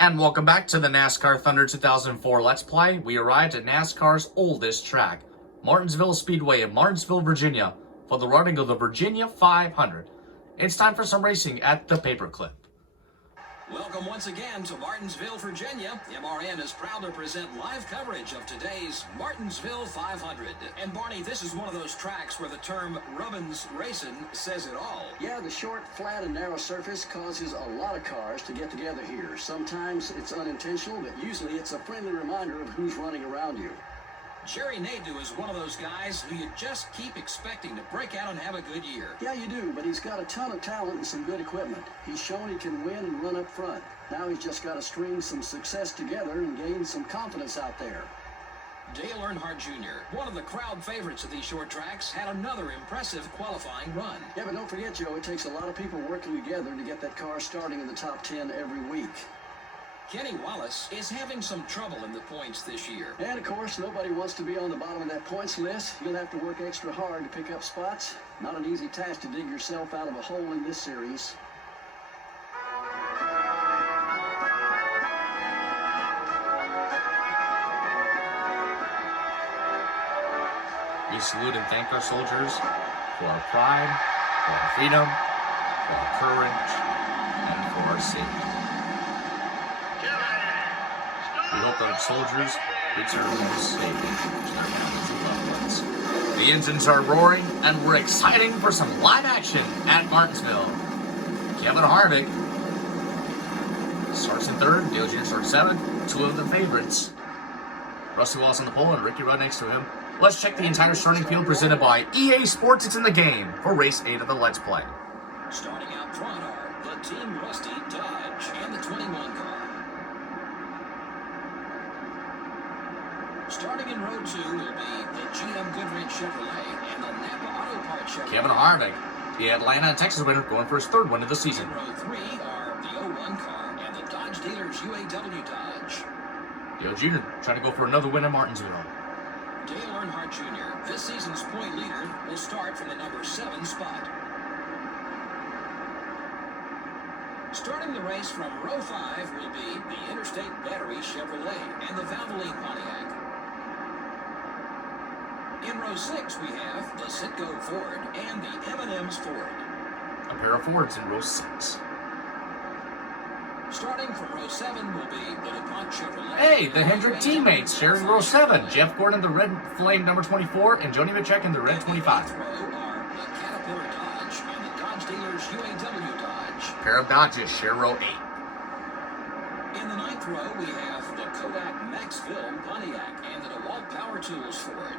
And welcome back to the NASCAR Thunder 2004 Let's Play. We arrived at NASCAR's oldest track, Martinsville Speedway in Martinsville, Virginia, for the running of the Virginia 500. It's time for some racing at the paperclip. Welcome once again to Martinsville, Virginia. MRN is proud to present live coverage of today's Martinsville 500. And Barney, this is one of those tracks where the term Rubbins Racing says it all. Yeah, the short, flat, and narrow surface causes a lot of cars to get together here. Sometimes it's unintentional, but usually it's a friendly reminder of who's running around you. Jerry Nadeau is one of those guys who you just keep expecting to break out and have a good year. Yeah, you do, but he's got a ton of talent and some good equipment. He's shown he can win and run up front. Now he's just got to string some success together and gain some confidence out there. Dale Earnhardt Jr., one of the crowd favorites of these short tracks, had another impressive qualifying run. Yeah, but don't forget, Joe, it takes a lot of people working together to get that car starting in the top 10 every week. Kenny Wallace is having some trouble in the points this year. And, of course, nobody wants to be on the bottom of that points list. You'll have to work extra hard to pick up spots. Not an easy task to dig yourself out of a hole in this series. We salute and thank our soldiers for our pride, for our freedom, for our courage, and for our safety. We hope that our soldiers return home safe to their families and loved ones. The engines are roaring, and we're exciting for some live action at Martinsville. Kevin Harvick starts in third, Dale Jr. starts seventh, two of the favorites. Rusty Wallace on the pole and Ricky right next to him. Let's check the entire starting field presented by EA Sports. It's in the game for race 8 of the Let's Play. Starting out front are the Team Rusty Dodge and the 21 car. Starting in row 2 will be the GM Goodrich Chevrolet and the Napa Auto Parts Chevrolet. Kevin Harvick, the Atlanta, Texas winner, going for his third win of the season. In row 3 are the 01 car and the Dodge Dealers UAW Dodge. Dale Jr. trying to go for another win at Martinsville. Dale Earnhardt Jr., this season's point leader, will start from the number 7 spot. Starting the race from row 5 will be the Interstate Battery Chevrolet and the Valvoline Pontiac. In row 6 we have the Citgo Ford and the M&M's Ford. A pair of Fords in row 6. Starting from row 7 will be the DuPont Chevrolet. Hey, the Hendrick teammates sharing row 7. Jeff Gordon, the red flame number 24, and Joni Machek in the red 25. In the 8th row are the Caterpillar Dodge and the Dodge Dealers UAW Dodge. Pair of Dodges share row 8. In the 9th row we have the Kodak Max Film Pontiac and the DeWalt Power Tools Ford.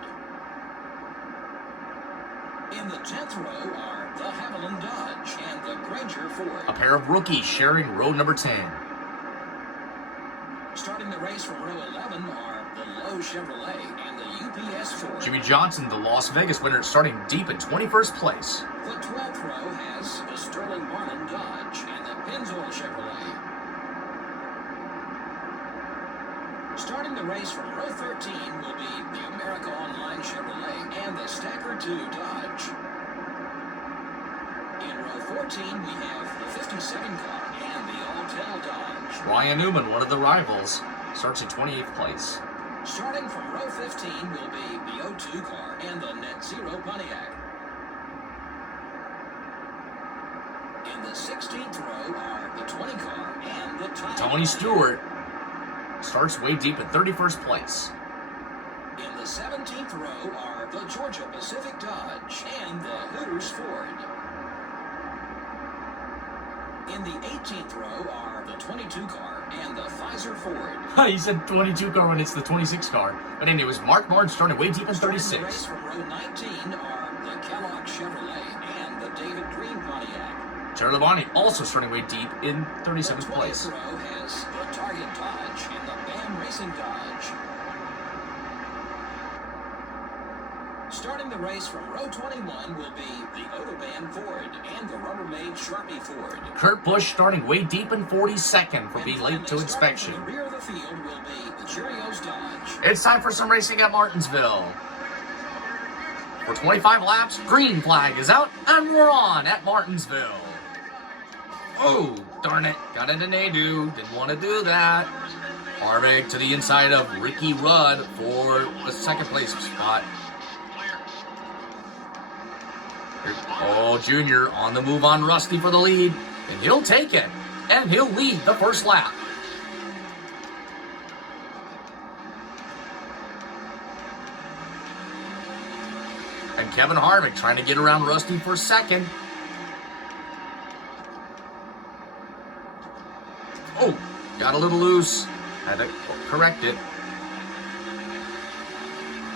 In the 10th row are the Haviland Dodge and the Granger Ford. A pair of rookies sharing row number 10. Starting the race from row 11 are the Lowe Chevrolet and the UPS Ford. Jimmy Johnson, the Las Vegas winner, starting deep in 21st place. The 12th row has the Sterling Marlin Dodge and the Pennzoil Chevrolet. Starting the race from row 13 will be the America Online Chevrolet and the Stacker 2 Dodge. In row 14 we have the 57 car and the Alltel Dodge. Ryan Newman, one of the rivals, starts in 28th place. Starting from row 15 will be the 02 car and the Net Zero Pontiac. In the 16th row are the 20 car and the Tony Stewart starts way deep in 31st place. In the 17th row are the Georgia Pacific Dodge and the Hooters Ford. In the 18th row are the 22 car and the Pfizer Ford. He said 22 car when it's the 26 car. But anyway, it was Mark Martin starting way deep in 36. Starting the race from row 19 are the Kellogg Chevrolet and the David Green Pontiac. Terry Labonte also starting way deep in 37th The 20th place. row has the Target Dodge and the BAM Racing Dodge. Starting the race from row 21 will be the Autobahn Ford and the Rubbermaid Sharpie Ford. Kurt Busch starting way deep in 42nd for being late to inspection. The rear of the field will be the Cheerios Dodge. It's time for some racing at Martinsville. For 25 laps, green flag is out, and we're on at Martinsville. Oh, darn it. Got it in Adu. Didn't want to do that. Harvick to the inside of Ricky Rudd for the second place spot. Oh, Junior on the move on Rusty for the lead. And he'll take it. And he'll lead the first lap. And Kevin Harvick trying to get around Rusty for second. Oh, got a little loose. Had to correct it.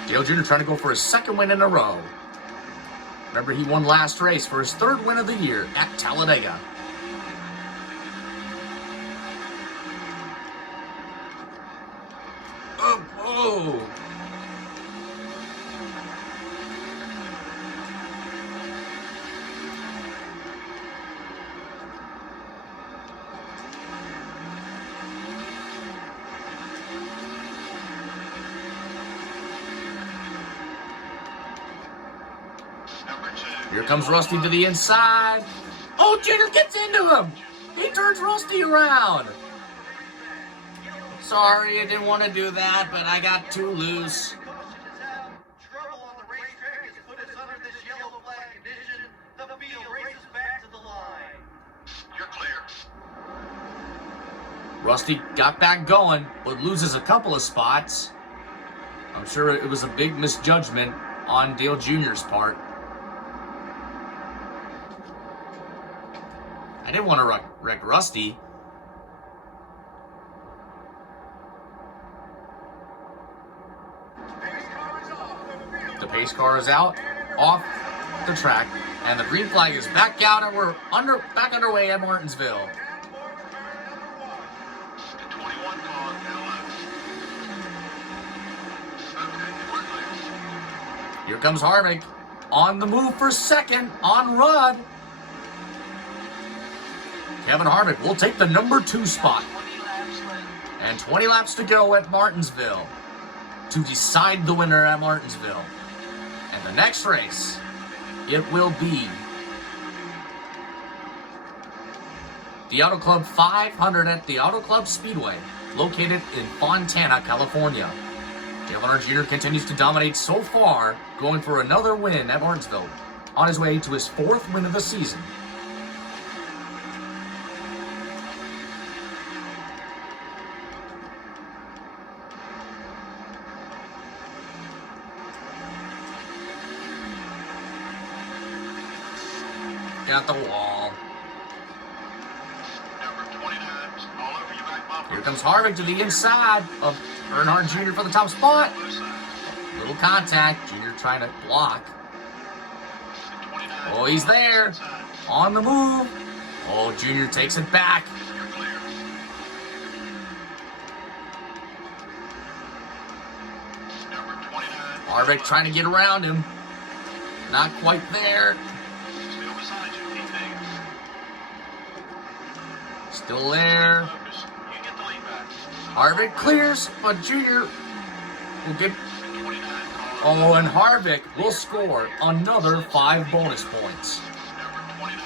Dale Jr. trying to go for his second win in a row. Remember, he won last race for his third win of the year at Talladega. Oh. Here comes Rusty to the inside. Oh, Junior gets into him. He turns Rusty around. Sorry, I didn't want to do that, but I got too loose. Rusty got back going, but loses a couple of spots. I'm sure it was a big misjudgment on Dale Jr.'s part. I didn't want to wreck Rusty. The pace car is out, off the track, and the green flag is back out, and we're back underway at Martinsville. Here comes Harvick on the move for second on Rudd. Kevin Harvick will take the number 2 spot. And 20 laps to go at Martinsville to decide the winner at Martinsville. And the next race, it will be the Auto Club 500 at the Auto Club Speedway, located in Fontana, California. Dale Earnhardt Jr. continues to dominate so far, going for another win at Martinsville, on his way to his 4th win of the season. Got the wall. Here comes Harvick to the inside of Earnhardt Jr. for the top spot. Little contact. Jr. trying to block. Oh, he's there. On the move. Oh, Jr. takes it back. Harvick trying to get around him. Not quite there. Still there. Harvick clears, but Junior will get... Oh, and Harvick will score another 5 bonus points.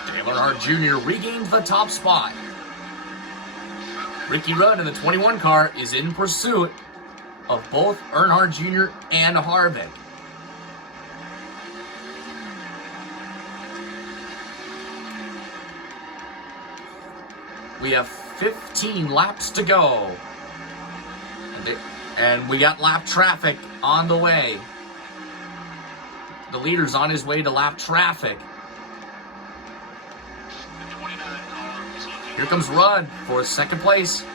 Dale Earnhardt Jr. regains the top spot. Ricky Rudd in the 21 car is in pursuit of both Earnhardt Jr. and Harvick. We have 15 laps to go. And we got lap traffic on the way. The leader's on his way to lap traffic. Here comes Rudd for second place.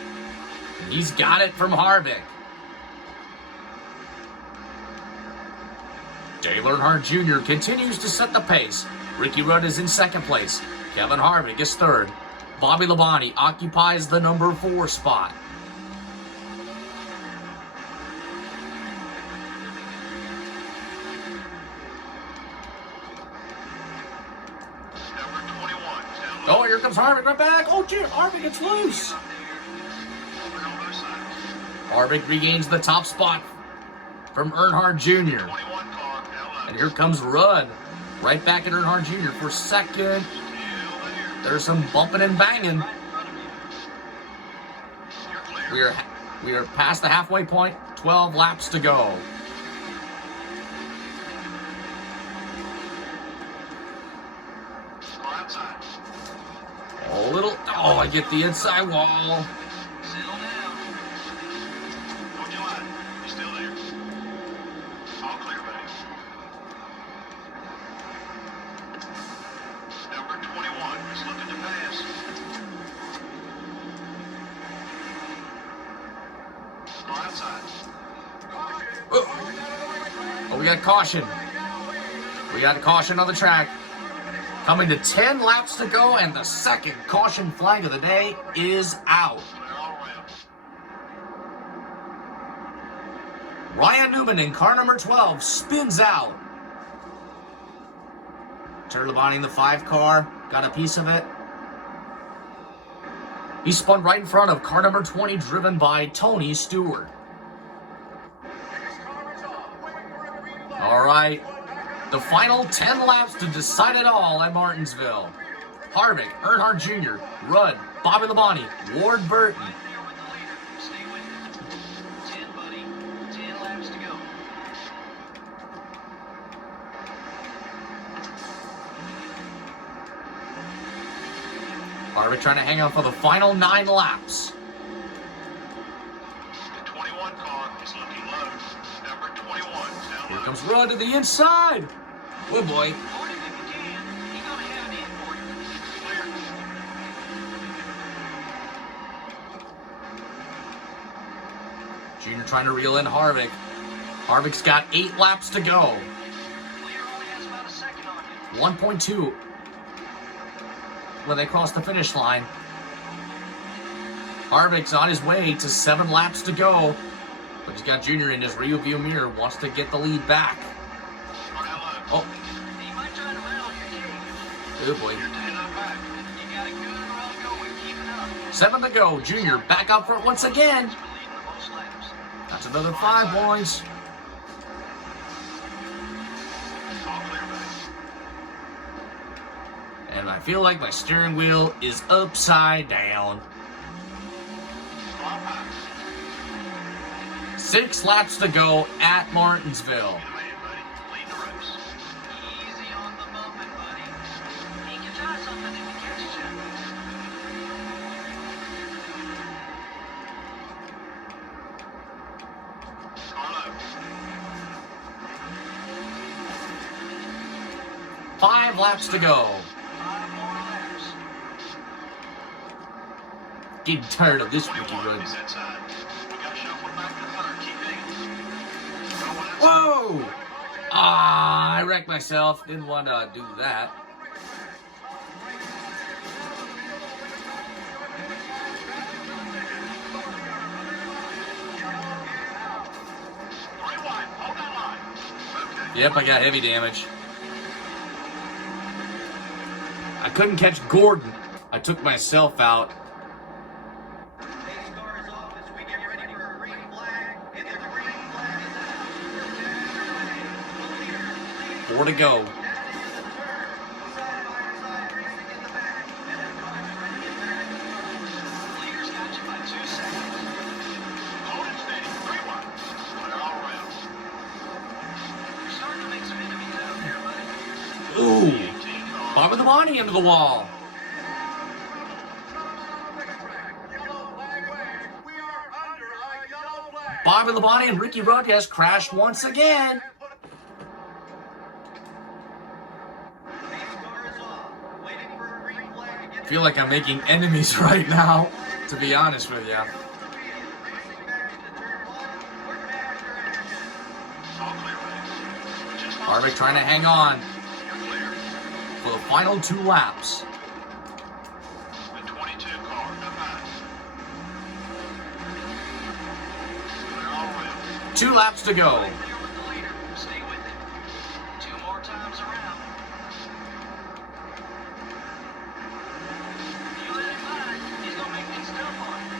He's got it from Harvick. Dale Earnhardt Jr. continues to set the pace. Ricky Rudd is in second place. Kevin Harvick is third. Bobby Labonte occupies the number 4 spot. Oh, here comes Harvick right back. Oh, gee, Harvick gets loose. Harvick regains the top spot from Earnhardt Jr. And here comes Rudd right back at Earnhardt Jr. for second. There's some bumping and banging. We are past the halfway point. 12 laps to go. A little. Oh, I get the inside wall. Settle down. North Carolina, you still there? All clear, buddy. Number 21 is looking to pass. Go outside. Oh, we got caution. We got a caution on the track. Coming to 10 laps to go, and the second caution flag of the day is out. They're all around. Ryan Newman in car number 12 spins out. Terry Labonte in the 5 car got a piece of it. He spun right in front of car number 20, driven by Tony Stewart. All right. The final 10 laps to decide it all at Martinsville. Harvick, Earnhardt Jr., Rudd, Bobby Labonte, Ward Burton. Right there with the leader. Stay with it. 10, buddy. 10 laps to go. Harvick trying to hang on for the final 9 laps. The 21 car is looking low. Number 21 down Here low. comes Rudd to the inside. Good boy. Hardy, if you can, he's going to have it in for you. Clear. Junior trying to reel in Harvick. Harvick's got 8 laps to go. Clear only has about a second on you. 1.2 when they cross the finish line. Harvick's on his way to 7 laps to go, but he's got Junior in his rearview mirror, wants to get the lead back. Go down low. Oh, He might try to rattle your cage. good boy. You're 10 up back. You got a good run going. Keep it up. 7 to go. Junior back up front once again. Leading the most laps. That's another 5 points. All clear, buddy. And I feel like my steering wheel is upside down. Go out high. 6 laps to go at Martinsville. Get a man, buddy. Lead the race. Easy on the bumping, buddy. He can try something if he catches you. Car low. 5 laps to go. 5 more laps. Getting tired of this Ricky 21 run. is inside. We got to shuffle it back to the third. Keep digging. Going outside. Whoa! Ah, I wrecked myself. Didn't want to do that. Three wide. Hold that line. Okay. Yep, I got heavy damage. I couldn't catch Gordon. I took myself out. Safety car is off as we get ready for a green flag. And the green flag is out. 4 to go. Leader's got you by 2 seconds. Hold it steady. Three wide. They're all around. You're starting to make some enemies out there, buddy. Ooh. 18 car. Bobby Labonte into the wall. Bobby Labonte and Ricky Rodriguez crashed once again. I feel like I'm making enemies right now, to be honest with you. All clear, buddy. Just Harvick trying to hang on You're clear. for the final 2 laps. The 22 car. Up high. They're all around. 2 laps to go. Right there with the leader. Stay with it. 2 more times around. If you let him ride, he's gonna make things tough on you.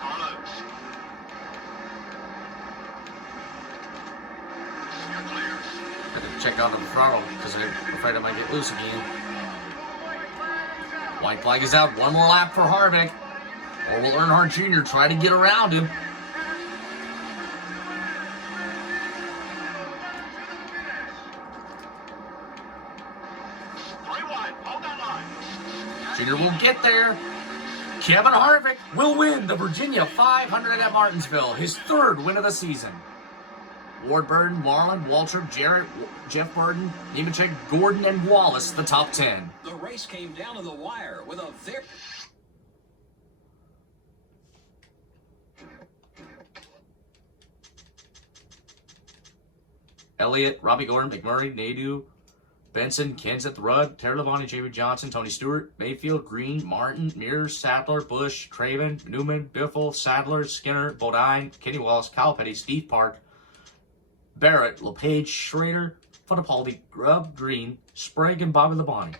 Car low. You're clear. Gotta check out the throttle because I'm afraid I might get loose again. White flag is out. 1 more lap for Harvick. Or will Earnhardt Jr. try to get around him? Jr. will get there. Kevin Harvick will win the Virginia 500 at Martinsville, his third win of the season. Ward Burton, Marlin, Waltrip, Jarrett, Jeff Burton, Nemechek, Gordon, and Wallace, the top 10. The race came down to the wire with a very... Elliott, Robbie Gordon, McMurray, Nadeau, Benson, Kenseth, Rudd, Terry Labonte, Jamie Johnson, Tony Stewart, Mayfield, Green, Martin, Mears, Sadler, Bush, Craven, Newman, Biffle, Sadler, Skinner, Bodine, Kenny Wallace, Kyle Petty, Steve Park, Barrett, LePage, Schrader, Fittipaldi, Grubb, Green, Sprague, and Bobby Labonte.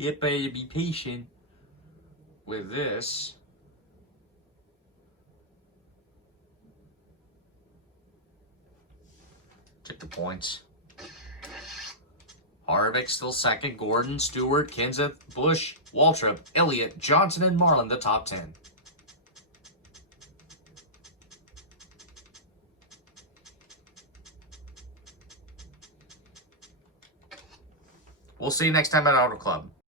You better be patient with this. Check the points. Harvick still second. Gordon, Stewart, Kenseth, Bush, Waltrip, Elliott, Johnson, and Marlin, the top 10. We'll see you next time at Auto Club.